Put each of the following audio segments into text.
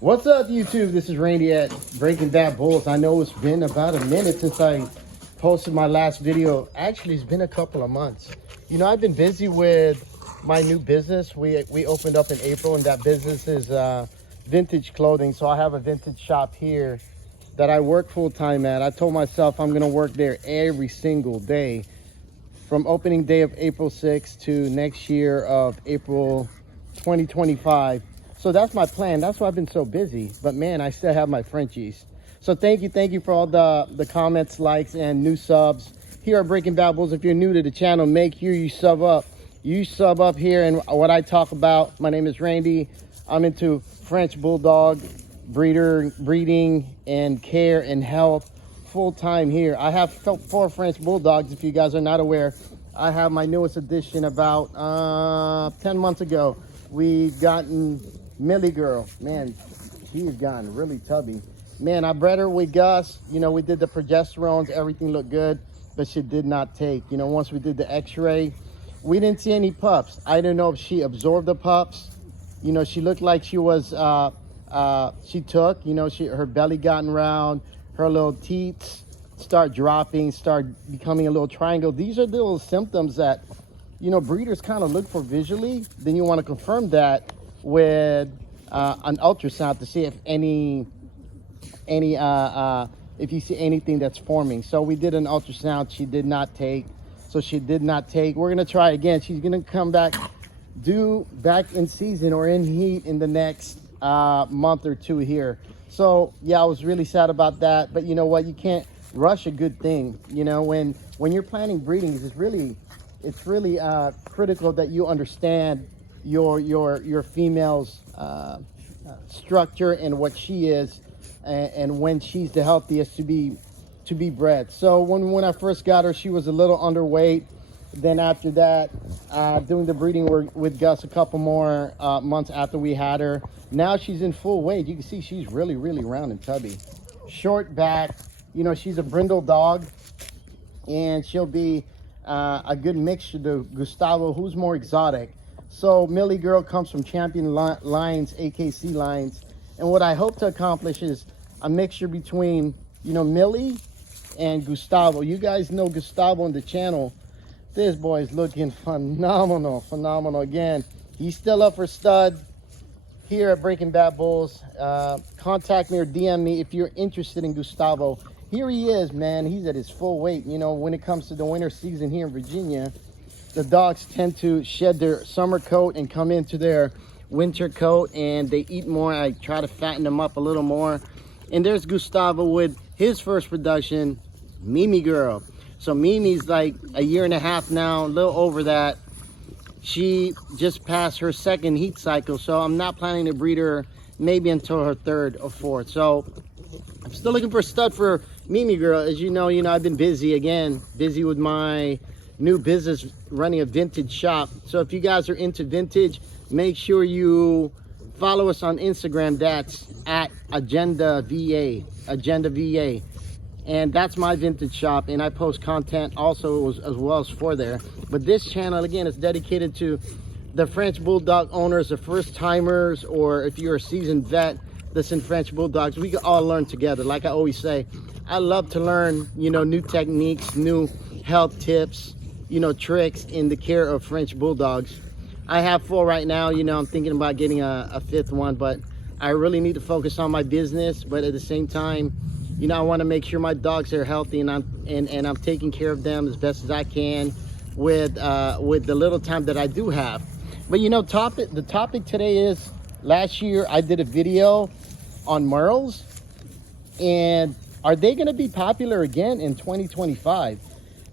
What's up, YouTube? This is Randy at Breaking Bad Bulls. I know it's been about a minute since I posted my last video. Actually, it's been a couple of months. You know, I've been busy with my new business. We opened up in April, and that business is vintage clothing. So I have a vintage shop here that I work full-time at. I told myself I'm going to work there every single day from opening day of April 6th to next year of April 2025. So that's my plan. That's why I've been so busy. But man, I still have my Frenchies. So thank you for all the comments, likes, and new subs here at Breaking Bad Bulls. If you're new to the channel, make sure you sub up. You sub up here and what I talk about. My name is Randy. I'm into French Bulldog breeding and care and health full-time here. I have 4 French Bulldogs. If you guys are not aware, I have my newest addition about 10 months ago. We've gotten Millie girl. Man, she has gotten really tubby. Man, I bred her with Gus. You know, we did the progesterones, everything looked good, but she did not take. You know, once we did the x-ray, we didn't see any pups. I don't know if she absorbed the pups. You know, she looked like she was she took, you know, her belly gotten round, her little teats start dropping, start becoming a little triangle. These are the little symptoms that, you know, breeders kind of look for visually. Then you want to confirm that with an ultrasound to see if if you see anything that's forming. So we did an ultrasound. She did not take. So she did not take. We're gonna try again. She's gonna come back, back in season or in heat in the next month or 2 here. So yeah, I was really sad about that. But you know what? You can't rush a good thing. You know, when you're planning breedings, it's really critical that you understand your female's structure and what she is, and when she's the healthiest to be bred. So when I first got her, she was a little underweight. Then after that, doing the breeding with Gus a couple more months after we had her, now she's in full weight. You can see she's really round and tubby, short back. You know, she's a brindle dog, and she'll be a good mixture to Gustavo, who's more exotic. So Millie girl comes from Champion lines, AKC lines, and what I hope to accomplish is a mixture between, you know, Millie and Gustavo. You guys know Gustavo on the channel. This boy is looking phenomenal. Again, he's still up for stud here at Breaking Bad Bulls. Contact me or DM me if you're interested in Gustavo. Here he is, man. He's at his full weight. You know, when it comes to the winter season here in Virginia, the dogs tend to shed their summer coat and come into their winter coat, and they eat more. I try to fatten them up a little more. And there's Gustavo with his first production, Mimi girl. So Mimi's like a 1.5 years now, a little over that. She just passed her 2nd heat cycle, so I'm not planning to breed her maybe until her 3rd or 4th. So I'm still looking for a stud for Mimi girl. As you know, I've been busy with my new business, running a vintage shop. So if you guys are into vintage, make sure you follow us on Instagram. That's at Agenda VA, and that's my vintage shop, and I post content also as well as for there. But this channel, again, is dedicated to the French Bulldog owners, the first timers, or if you're a seasoned vet that's in French Bulldogs. We can all learn together. Like I always say, I love to learn, you know, new techniques, new health tips, you know, tricks in the care of French Bulldogs. I have 4 right now. You know, I'm thinking about getting a 5th one, but I really need to focus on my business. But at the same time, you know, I want to make sure my dogs are healthy, and I'm taking care of them as best as I can with the little time that I do have. But you know, the topic today is, last year I did a video on Merles, and are they going to be popular again in 2025?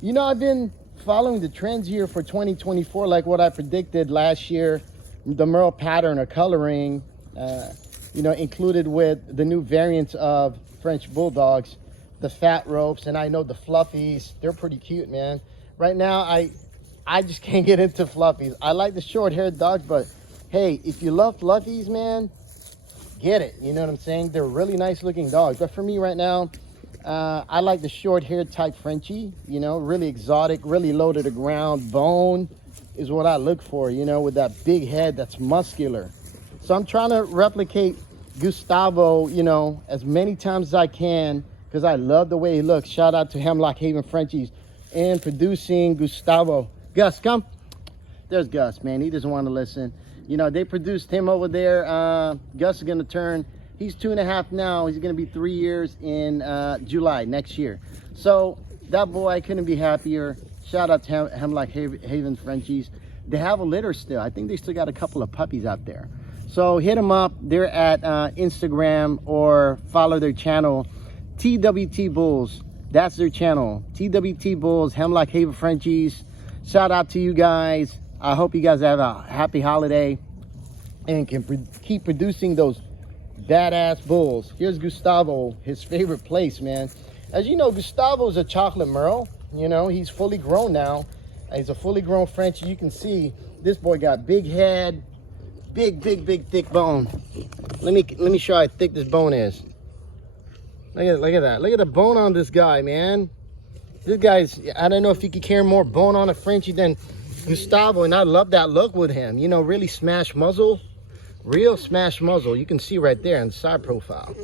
You know, I've been following the trends here for 2024, like what I predicted last year. The Merle pattern or coloring, you know, included with the new variants of French Bulldogs, the fat ropes, and I know the fluffies. They're pretty cute, man. Right now, I just can't get into fluffies. I like the short-haired dogs, but hey, if you love fluffies, man, get it. You know what I'm saying? They're really nice-looking dogs. But for me right now, I like the short-haired type Frenchie. You know, really exotic, really low to the ground. Bone is what I look for, you know, with that big head that's muscular. So I'm trying to replicate Gustavo, you know, as many times as I can, because I love the way he looks. Shout out to Hemlock Haven Frenchies and producing Gustavo. Gus, come. There's Gus, man. He doesn't want to listen. You know, they produced him over there. Gus is going to turn, he's 2.5 now. He's going to be 3 years in July next year. So that boy, I couldn't be happier. Shout out to Hemlock Haven Frenchies. They have a litter still. I think they still got a couple of puppies out there. So hit them up. They're at Instagram, or follow their channel, TWT Bulls. That's their channel, TWT Bulls, Hemlock Haven Frenchies. Shout out to you guys. I hope you guys have a happy holiday and can keep producing those badass bulls. Here's Gustavo, his favorite place, man. As you know, Gustavo is a chocolate Merle. You know, he's fully grown now. He's a fully grown Frenchie. You can see this boy got big head, big thick bone. Let me show how thick this bone is. Look at that. Look at the bone on this guy, man. This guy's, I don't know if he could carry more bone on a Frenchie than Gustavo, and I love that look with him. You know, really smash muzzle, real smash muzzle. You can see right there in the side profile.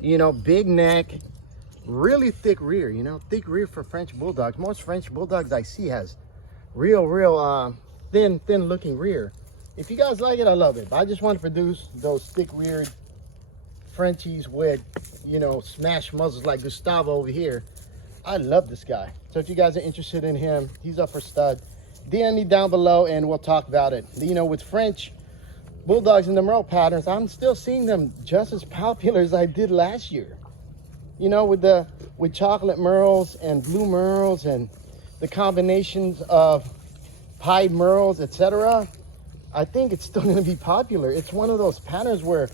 You know, big neck, really thick rear. You know, thick rear for French Bulldogs. Most French Bulldogs I see has real thin looking rear. If you guys like it, I love it. But I just want to produce those thick reared Frenchies with, you know, smash muzzles like Gustavo over here. I love this guy. So if you guys are interested in him, he's up for stud. DM me down below and we'll talk about it. You know, with French Bulldogs and the Merle patterns, I'm still seeing them just as popular as I did last year. You know, with chocolate Merles and blue Merles and the combinations of pied Merles, etc. I think it's still going to be popular. It's one of those patterns where,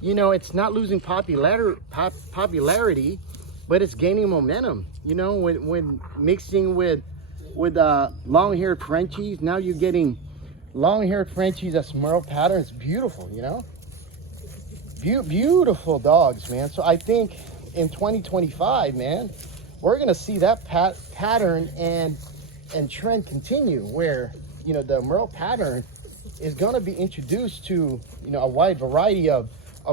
you know, it's not losing popularity, but it's gaining momentum. You know, when mixing with long-haired Frenchies, now you're getting long-haired Frenchies that's Merle pattern. It's beautiful, you know, beautiful dogs, man. So I think in 2025, man, we're gonna see that pattern and trend continue, where, you know, the Merle pattern is gonna be introduced to, you know, a wide variety of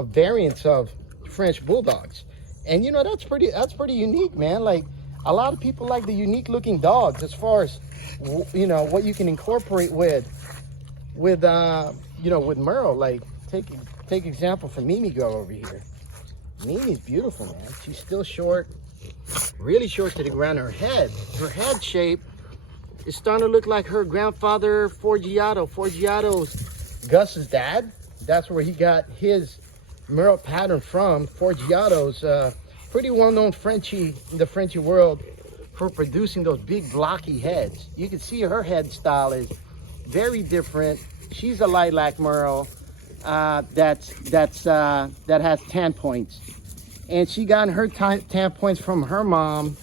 variants of French Bulldogs. And you know, that's pretty unique, man. Like, a lot of people like the unique looking dogs as far as, you know, what you can incorporate with you know, with Merle. Like, take example from Mimi girl over here. Mimi's beautiful, man. She's still short, really short to the ground. Her head shape is starting to look like her grandfather Forgiato. Forgiato's Gus's dad. That's where he got his Merle pattern from. Forgiato's pretty well-known Frenchie in the Frenchie world for producing those big blocky heads. You can see her head style is very different. She's a lilac Merle that has tan points, and she got her tan points from her mom.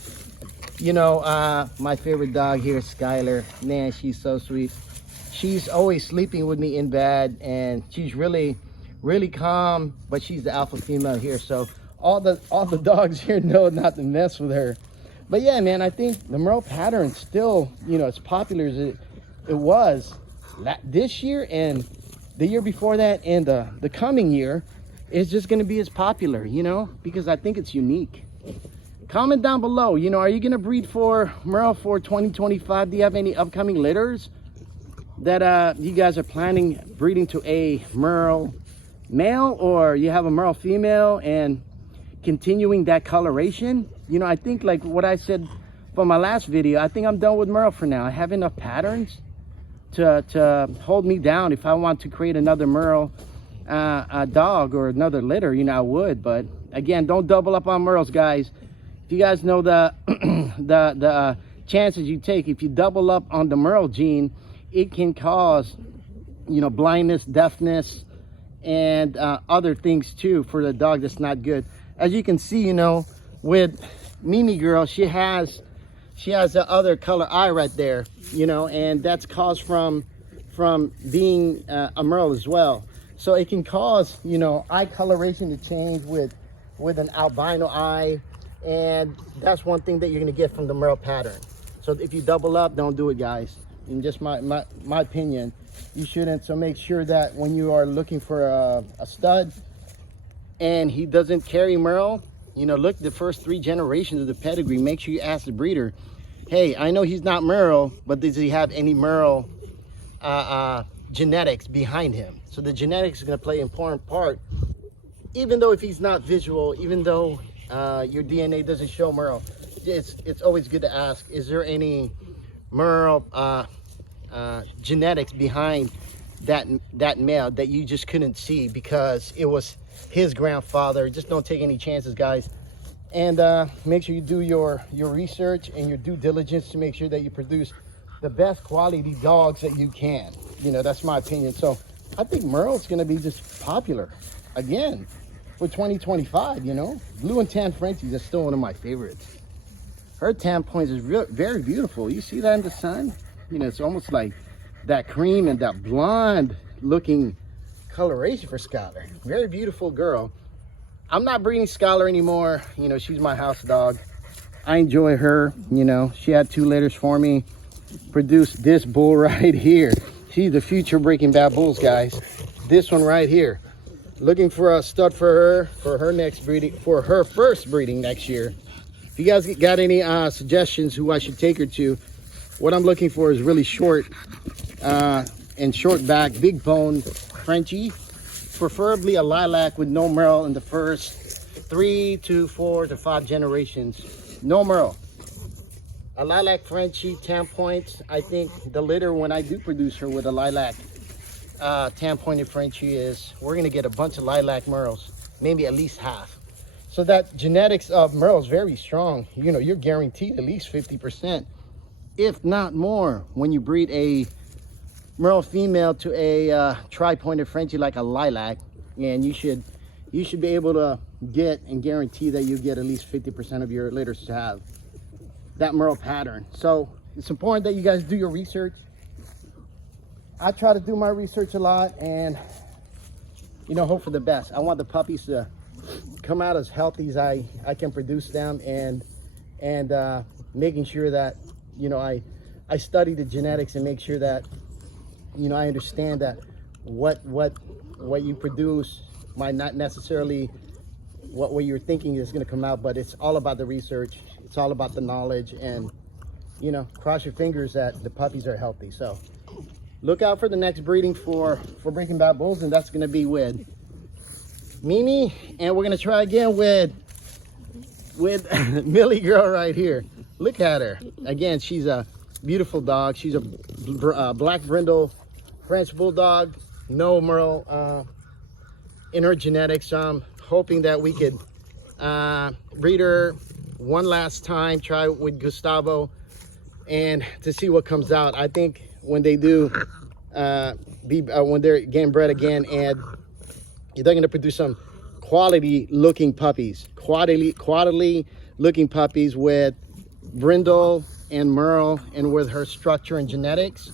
You know, my favorite dog here, Skylar. Man, she's so sweet. She's always sleeping with me in bed, and she's really calm, but she's the alpha female here. So all the dogs here know not to mess with her. But yeah, man, I think the Merle pattern still, you know, as popular as it was this year and the year before that, and the coming year is just going to be as popular, you know, because I think it's unique. Comment down below, you know, are you going to breed for Merle for 2025? Do you have any upcoming litters that you guys are planning breeding to a Merle male, or you have a Merle female and continuing that coloration? You know, I think, like what I said for my last video, I think I'm done with Merle for now. I have enough patterns to hold me down. If I want to create another Merle a dog or another litter, you know, I would. But again, don't double up on Merles, guys. If you guys know the the chances you take, if you double up on the Merle gene, it can cause, you know, blindness, deafness, and other things too for the dog. That's not good. As you can see, you know, with Mimi girl, she has the other color eye right there, you know, and that's caused from being a Merle as well. So it can cause, you know, eye coloration to change with an albino eye, and that's one thing that you're gonna get from the Merle pattern. So if you double up, don't do it, guys. In just my opinion, you shouldn't. So make sure that when you are looking for a stud, and he doesn't carry Merle, you know, look, the first 3 generations of the pedigree, make sure you ask the breeder, hey, I know he's not Merle, but does he have any Merle genetics behind him? So the genetics is going to play an important part, even though if he's not visual, even though your DNA doesn't show Merle. It's always good to ask, is there any Merle genetics behind that male that you just couldn't see because it was his grandfather? Just don't take any chances, guys. And make sure you do your research and your due diligence to make sure that you produce the best quality dogs that you can. You know, that's my opinion. So I think Merle's going to be just popular again for 2025. You know, blue and tan Frenchies is still one of my favorites. Her tan points is very beautiful. You see that in the sun? You know, it's almost like that cream and that blonde looking coloration for Skylar. Very beautiful girl. I'm not breeding Skylar anymore. You know, she's my house dog. I enjoy her. You know, she had 2 litters for me. Produced this bull right here. She's the future Breaking Bad bulls, guys. This one right here. Looking for a stud for her next breeding, for her first breeding next year. If you guys got any suggestions who I should take her to, what I'm looking for is really short and short back, big bone Frenchie, preferably a lilac with no Merle in the first 3 to 4 to 5 generations. No Merle. A lilac Frenchie, 10 points. I think the litter, when I do produce her with a lilac 10 pointed Frenchie, is we're gonna get a bunch of lilac Merles, maybe at least half. So that genetics of Merle is very strong. You know, you're guaranteed at least 50%, if not more, when you breed a Merle female to a tri-pointed Frenchie like a lilac. And you should be able to get and guarantee that you get at least 50% of your litters to have that Merle pattern. So it's important that you guys do your research. I try to do my research a lot and, you know, hope for the best. I want the puppies to come out as healthy as I can produce them, and making sure that, you know, I study the genetics and make sure that, you know, I understand that what you produce might not necessarily what you're thinking is going to come out, but it's all about the research. It's all about the knowledge, and, you know, cross your fingers that the puppies are healthy. So look out for the next breeding for Breaking Bad bulls, and that's going to be with Mimi, and we're going to try again with Millie girl right here. Look at her. Again, she's a beautiful dog. She's a black brindle French bulldog, no Merle in her genetics. So I'm hoping that we could breed her one last time, try with Gustavo, and to see what comes out. I think when they do when they're getting bred again, and they're going to produce some quality looking puppies, quality looking puppies with brindle and Merle, and with her structure and genetics,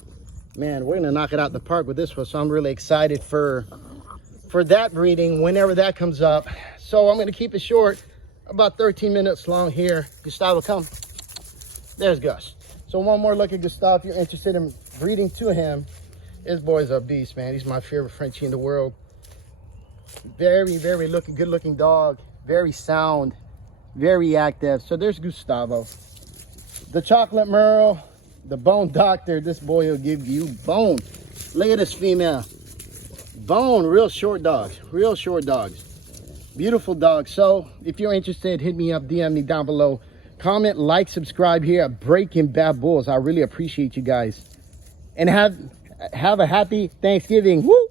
man, we're gonna knock it out the park with this one. So I'm really excited for that breeding whenever that comes up. So I'm gonna keep it short, about 13 minutes long here. Gustavo, come. There's Gus. So one more look at Gustavo. If you're interested in breeding to him, this boy's a beast, man. He's my favorite Frenchie in the world. Very, very good looking dog. Very sound, very active. So there's Gustavo. The chocolate Merle, the bone doctor. This boy will give you bone. Look at this female. Bone, real short dogs. Real short dogs. Beautiful dogs. So if you're interested, hit me up, DM me down below. Comment, like, subscribe here at Breaking Bad Bulls. I really appreciate you guys. And have a happy Thanksgiving. Woo!